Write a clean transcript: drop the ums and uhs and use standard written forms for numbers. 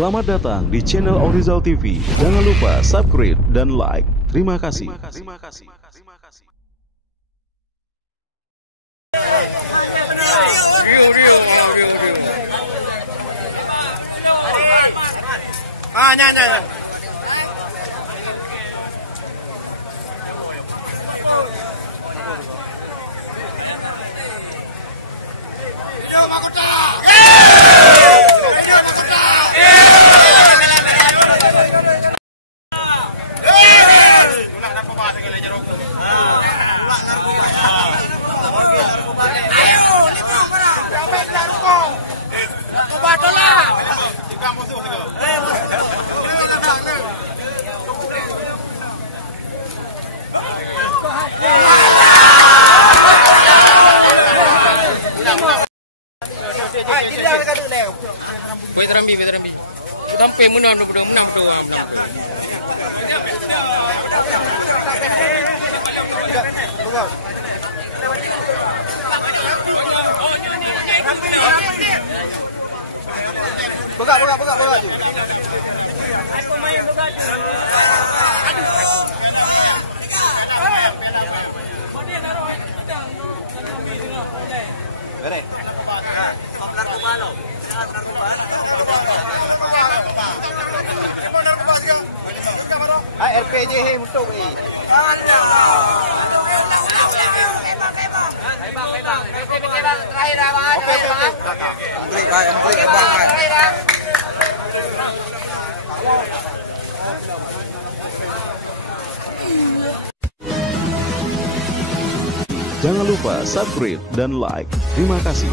Selamat datang di channel Aurizal TV. Jangan lupa subscribe dan like. Terima kasih. Veteran B. Sampai menang betul. Buka. Aku main buka. Bere. RPG he untuk ni. Terakhir abang. Break abang. Jangan lupa subscribe dan like. Terima kasih.